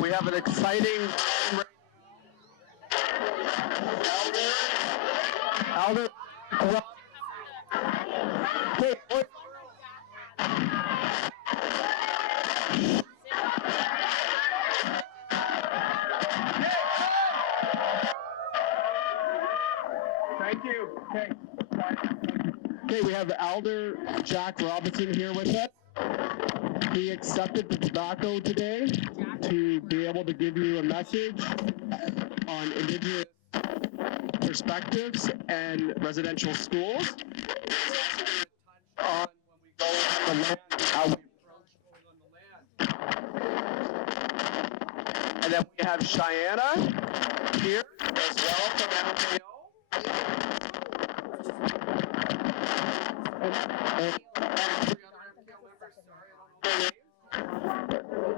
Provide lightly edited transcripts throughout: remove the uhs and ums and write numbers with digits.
We have an exciting Elder. Okay, thank you. Okay. Okay, we have Elder Jack Robinson here with us. He accepted the tobacco today to be able to give you a message on Indigenous perspectives and residential schools. On when we go on the land, how we approach going on the land. And then we have Cheyenne here as well from MKO.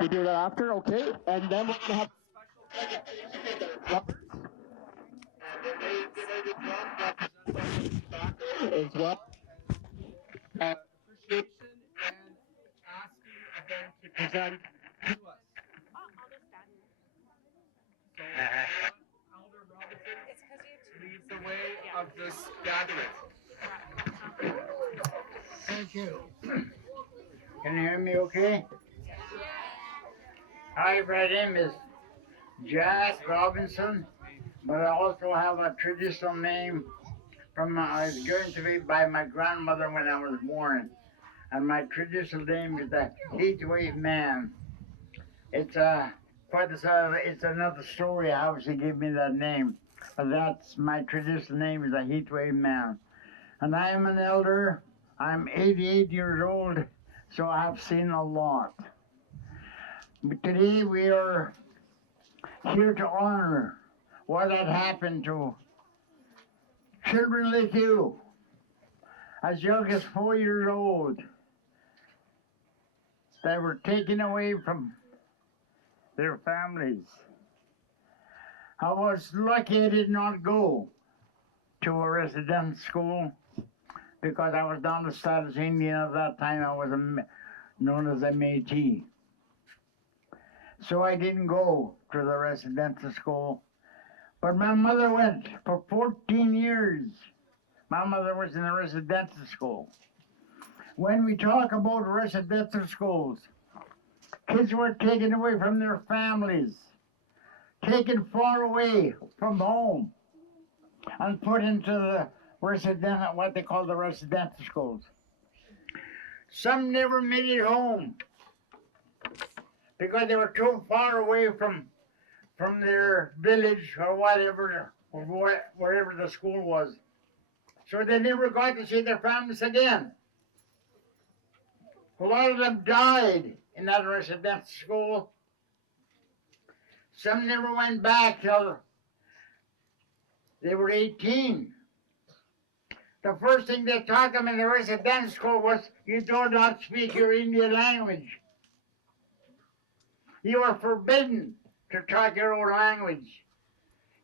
We do that after, okay? And then we're going to have a special presentation as well. Appreciation and asking them to present to us. So, Elder Robinson leads the way of this gathering. Thank you. Can you hear me okay? Hi, my name is Jack Robinson, but I also have a traditional name from I was given to me by my grandmother when I was born. And my traditional name is the Heatwave Man. It's it's another story how she gave me that name. But that's my traditional name is the Heatwave Man. And I am an elder. I'm 88 years old, so I've seen a lot. But today we are here to honor what had happened to children like you, as young as 4 years old, that were taken away from their families. I was lucky I did not go to a residence school because I was not a status Indian at that time. I was known as a Métis. So I didn't go to the residential school. But my mother went for 14 years. My mother was in a residential school. When we talk about residential schools, kids were taken away from their families, taken far away from home, and put into the what they call the residential schools. Some never made it home because they were too far away from their village or whatever, or wherever the school was. So they never got to see their families again. A lot of them died in that residential school. Some never went back till they were 18. The first thing they taught them in the residential school was, you do not speak your Indian language. You are forbidden to talk your own language.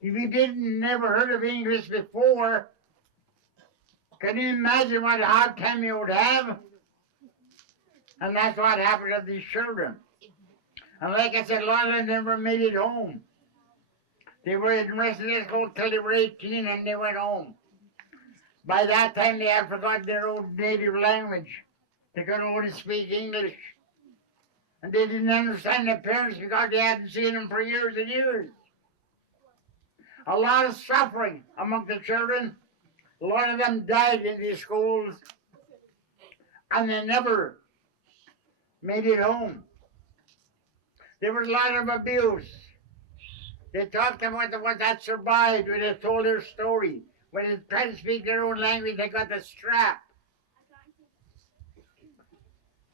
If you never heard of English before, can you imagine what a hard time you would have? And that's what happened to these children. And like I said, a lot of them never made it home. They were in residential school till they were 18 and they went home. By that time, they had forgotten their own native language. They could only speak English. And they didn't understand their parents because they hadn't seen them for years and years. A lot of suffering among the children. A lot of them died in these schools. And they never made it home. There was a lot of abuse. They talked about the ones that survived when they told their story. When they tried to speak their own language, they got the strap.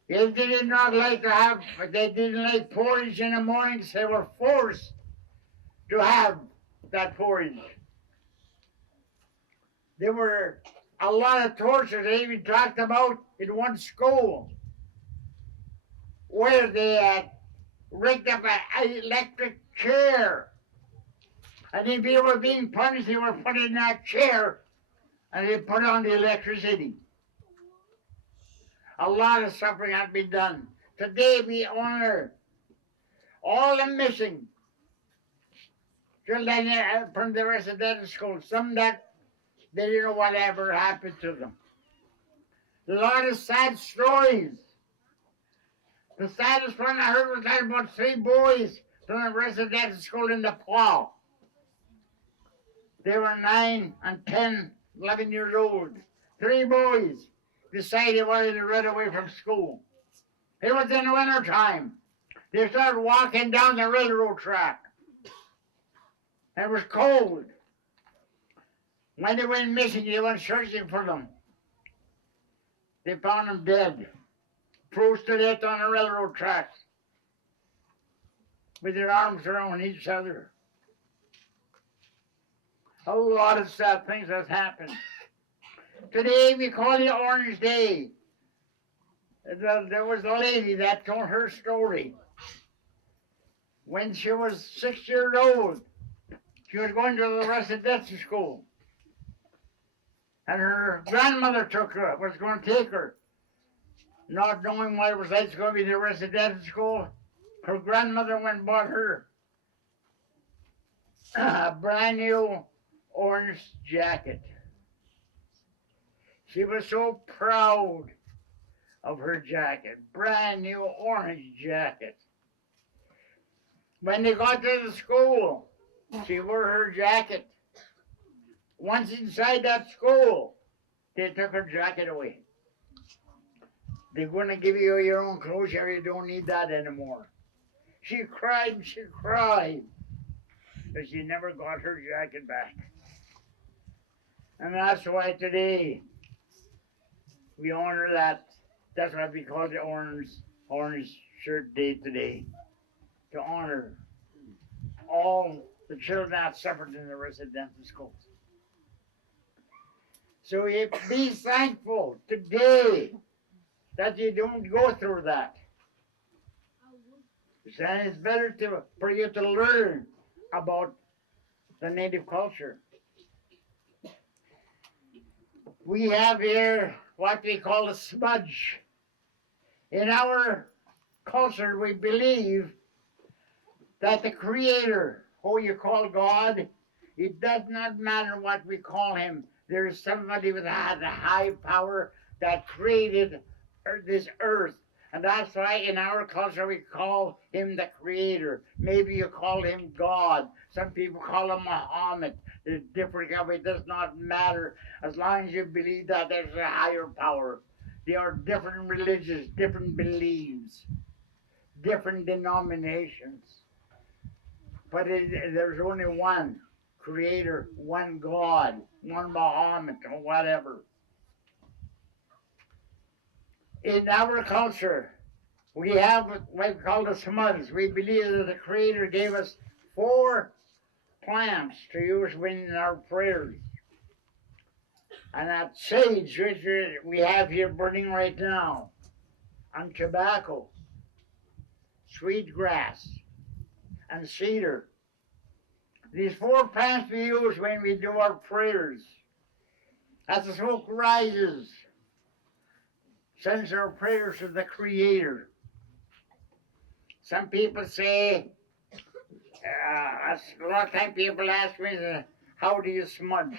If they did not like to have, they didn't like porridge in the mornings, they were forced to have that porridge. There were a lot of torture they even talked about in one school where they had rigged up an electric chair. And if they were being punished, they were put in that chair and they put on the electricity. A lot of suffering had been done. Today we honor All the missing children from the residential school. Some that they didn't know whatever happened to them. A lot of sad stories. The saddest one I heard was that about 3 boys from the residential school in the fall. They were 9 and 10, 11 years old. 3 boys decided they wanted to run away from school. It was in the winter time. They started walking down the railroad track. It was cold. When they went missing, they went searching for them. They found them dead, froze to death on the railroad tracks, with their arms around each other. A lot of sad things has happened. Today we call it Orange Day. There was a lady that told her story. When she was 6 years old, she was going to the residential school. And her grandmother was going to take her. Not knowing what it was like, it's going to be the residential school. Her grandmother went and bought her a brand new orange jacket. She was so proud of her jacket, brand new orange jacket. When they got to the school, she wore her jacket. Once inside that school, they took her jacket away. They're going to give you your own clothes here. You don't need that anymore. She cried and she cried, but she never got her jacket back. And that's why today we honor that. That's why we call it Orange Shirt Day today, to honor all the children that suffered in the residential schools. So be thankful today that you don't go through that. And it's better for you to learn about the native culture. We have here what we call a smudge. In our culture, we believe that the Creator, who you call God, it does not matter what we call him. There is somebody that has a high power that created this earth. And that's why in our culture we call him the Creator. Maybe you call him God. Some people call him Muhammad. There's different, it does not matter as long as you believe that there's a higher power. There are different religions, different beliefs, different denominations. But there's only one Creator, one God, one Muhammad, or whatever. In our culture, we have what we call the smudge. We believe that the Creator gave us 4 plants to use in our prayers. And that sage, which we have here burning right now, and tobacco, sweet grass, and cedar. These 4 plants we use when we do our prayers. As the smoke rises, sends our prayers to the Creator. Some people say, a lot of times people ask me, how do you smudge?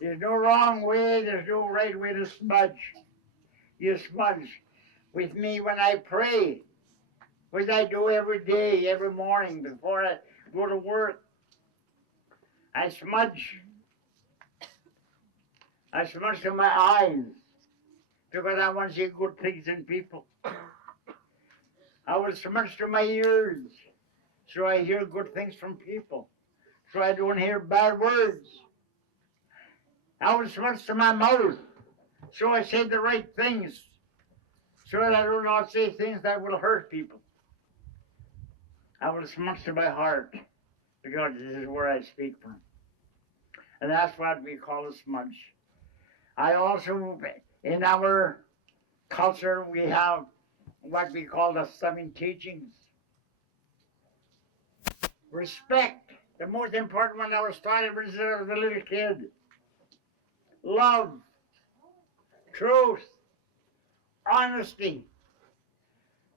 There's no wrong way, there's no right way to smudge. You smudge. With me when I pray, which I do every day, every morning before I go to work, I smudge. I smudge to my eyes because I want to see good things in people. I will smudge to my ears so I hear good things from people, so I don't hear bad words. I will smudge to my mouth so I say the right things, so that I do not say things that will hurt people. I will smudge to my heart because this is where I speak from. And that's what we call a smudge. I also, in our culture, we have what we call the 7 teachings. Respect, the most important one I was taught when I was a little kid. Love, truth, honesty,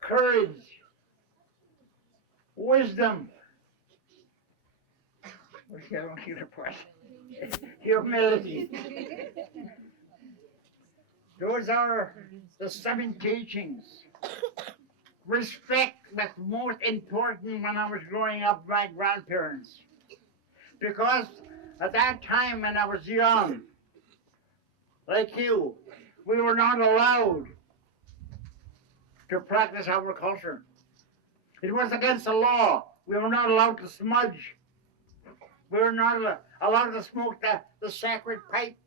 courage, wisdom, humility. Those are the 7 teachings. Respect was most important when I was growing up with my grandparents. Because at that time when I was young, like you, we were not allowed to practice our culture. It was against the law. We were not allowed to smudge. We were not allowed to smoke the sacred pipe.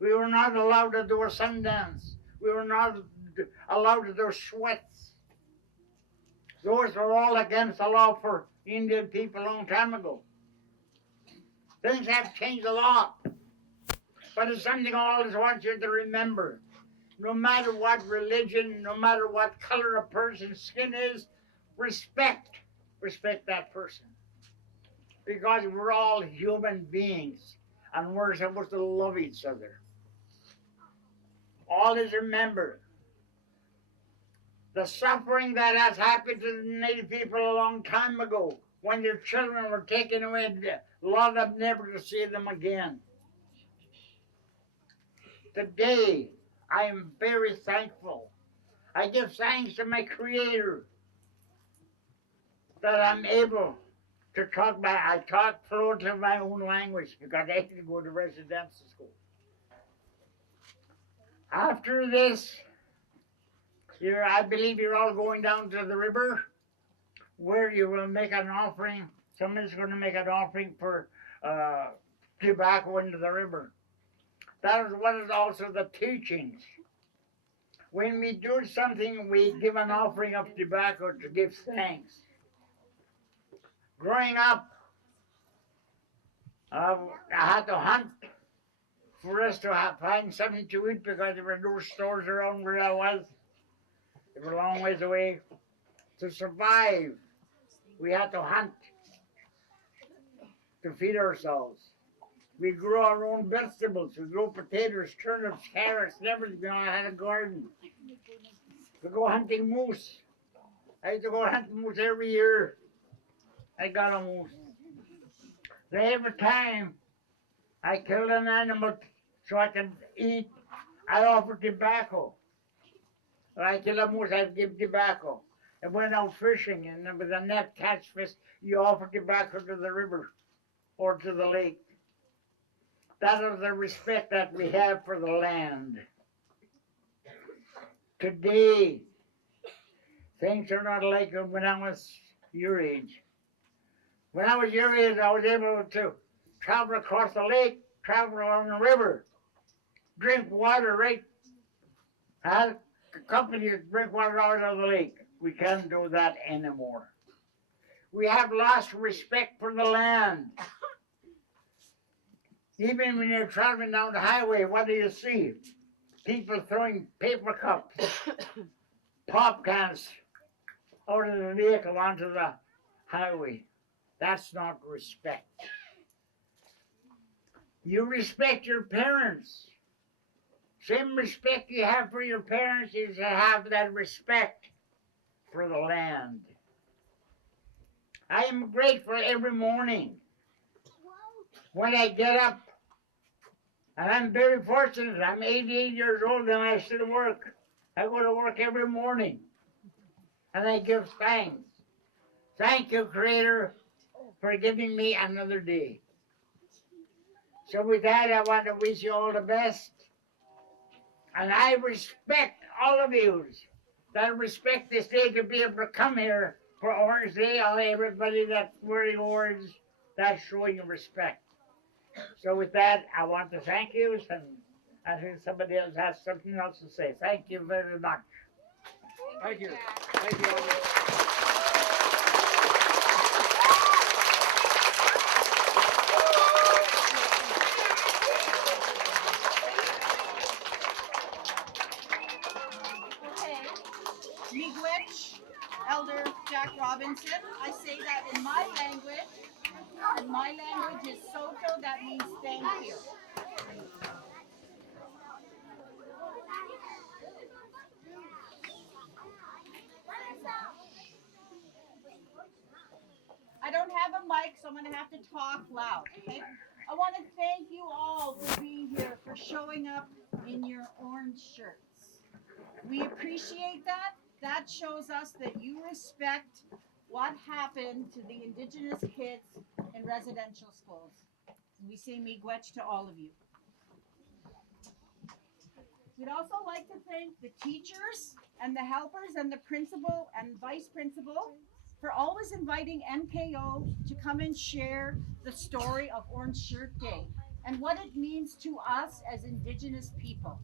We were not allowed to do a sundance. We were not allowed to do sweats. Those were all against the law for Indian people a long time ago. Things have changed a lot. But it's something I always want you to remember. No matter what religion, no matter what color a person's skin is, respect that person. Because we're all human beings and we're supposed to love each other. Always remember the suffering that has happened to the Native people a long time ago when their children were taken away, a lot of them never to see them again. Today, I am very thankful. I give thanks to my Creator that I'm able to talk I talk fluently my own language because I had to go to residential school. After this, I believe you're all going down to the river where you will make an offering. Somebody's going to make an offering for tobacco into the river. That is what is also the teachings. When we do something, we give an offering of tobacco to give thanks. Growing up, I had to hunt for us to find something to eat because there were no stores around where I was. They were a long ways away. To survive, we had to hunt to feed ourselves. We grew our own vegetables. We grew potatoes, turnips, carrots, and everything. I had a garden. We go hunting moose. I used to go hunt moose every year. I got a moose. So every time I killed an animal so I could eat, I offered tobacco. When I kill a moose, I'd give tobacco. And went out fishing, and with a net catch fish, you offer tobacco to the river or to the lake. That is the respect that we have for the land. Today, things are not like when I was your age. When I was your age, I was able to travel across the lake, travel along the river, drink water right. I had a company to drink water out of the lake. We can't do that anymore. We have lost respect for the land. Even when you're traveling down the highway, what do you see? People throwing paper cups, pop cans out of the vehicle onto the highway. That's not respect. You respect your parents. Same respect you have for your parents is to have that respect for the land. I am grateful every morning when I get up. And I'm very fortunate. I'm 88 years old and I still work. I go to work every morning. And I give thanks. Thank you, Creator, for giving me another day. So with that, I want to wish you all the best. And I respect all of you that respect this day to be able to come here for Orange Day. All everybody that's wearing orange, that's showing respect. So with that, I want to thank you, and I think somebody else has something else to say. Thank you very much. Thank you. Thank you. Okay. Miigwech, Elder Jack Robinson. I say that in my language. And my language is Soto, that means thank you. so I'm going to have to talk loud. Okay? I want to thank you all for being here, for showing up in your orange shirts. We appreciate that. That shows us that you respect what happened to the Indigenous kids in residential schools. We say miigwech to all of you. We'd also like to thank the teachers and the helpers and the principal and vice principal for always inviting MKO to come and share the story of Orange Shirt Day and what it means to us as Indigenous people.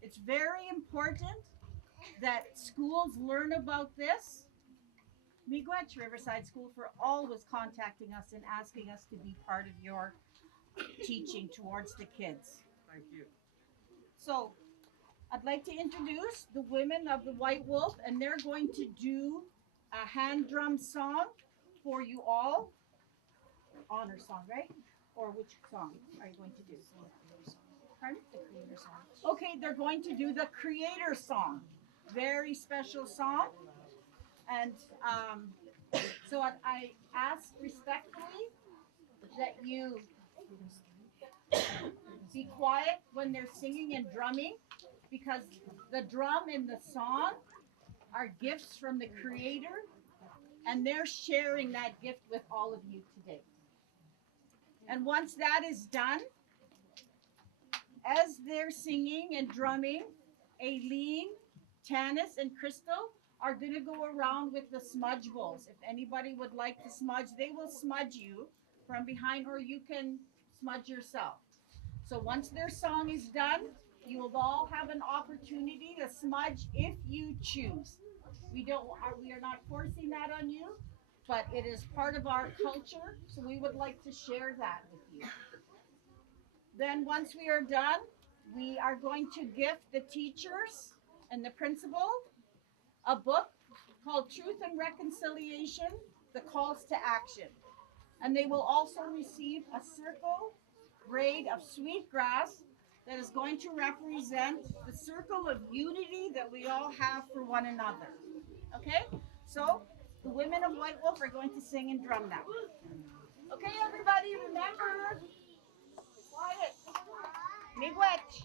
It's very important that schools learn about this. Miigwech Riverside School for always contacting us and asking us to be part of your teaching towards the kids. Thank you. So I'd like to introduce the women of the White Wolf, and they're going to do a hand drum song for you all. Honor song, right? Or which song are you going to do? Pardon? The Creator song. Okay, they're going to do the Creator song. Very special song. And so I ask respectfully that you be quiet when they're singing and drumming, because the drum and the song are gifts from the Creator, and they're sharing that gift with all of you today. And once that is done, as they're singing and drumming, Aileen, Tanis, and Crystal are going to go around with the smudge bowls. If anybody would like to smudge, they will smudge you from behind, or you can smudge yourself. So once their song is done, you will all have an opportunity to smudge if you choose. We are not forcing that on you, but it is part of our culture, so we would like to share that with you. Then once we are done, we are going to gift the teachers and the principal a book called Truth and Reconciliation, The Calls to Action. And they will also receive a circle braid of sweetgrass that is going to represent the circle of unity that we all have for one another. Okay? So the women of White Wolf are going to sing and drum now. Okay, everybody, remember, quiet. Miigwech.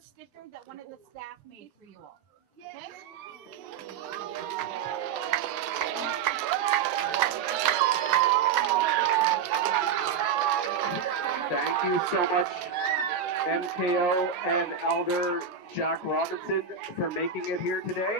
Sticker that one of the staff made for you all. Okay? Thank you so much, MKO and Elder Jack Robinson, for making it here today.